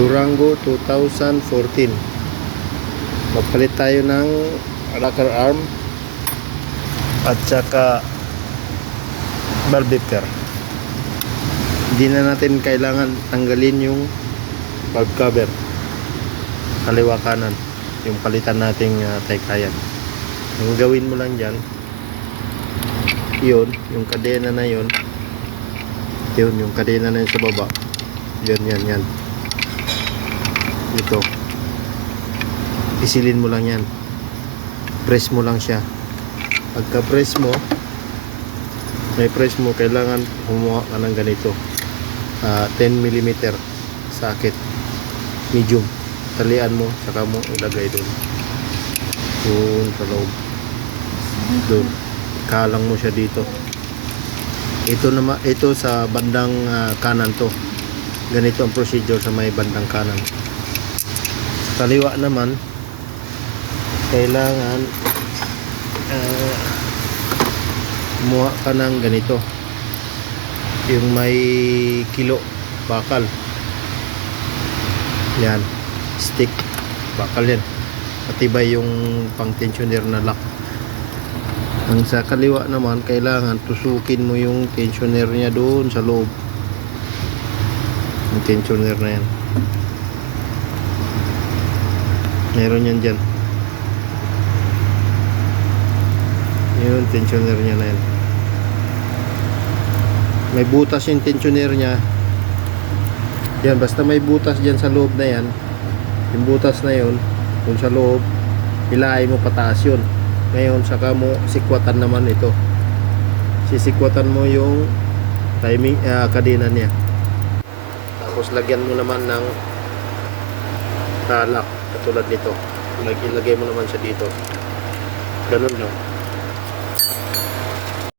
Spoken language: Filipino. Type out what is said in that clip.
Durango 2014. Magpalit tayo ng rocker arm at saka valve beaker. Hindi na natin kailangan tanggalin yung valve cover, kaliwa kanan, yung palitan nating taykayan. Ang gawin mo lang dyan, yun, yung kadena na yun, yung kadena na yun sa baba, yan ito, isilin mo lang yan, press mo lang siya. Pagka press mo, kailangan kumuha ka ng ganito, 10mm socket, medium, talian mo, saka mo ilagay doon sa loob, doon kalang mo siya dito. Ito sa bandang kanan to. Ganito ang procedure sa may bandang kanan. Sa kaliwa naman, kailangan kumuha ka ng ganito, yung may kilo bakal, yan, stick bakal yan, patibay yung pang tensioner na lock. Ang sa kaliwa naman, kailangan tusukin mo yung tensioner niya doon sa loob, yung tensioner na yan, meron yan dyan, yung tensioner niya na yan. May butas yung tensioner niya yan, basta may butas dyan sa loob na yan, yung butas na yun kung sa loob, hilahin mo pataas yun. Ngayon saka mo sikwatan naman ito, sisikwatan mo yung timing, kadena niya, tapos lagyan mo naman ng lock katulad nito, ilagay mo naman siya dito, ganun lang.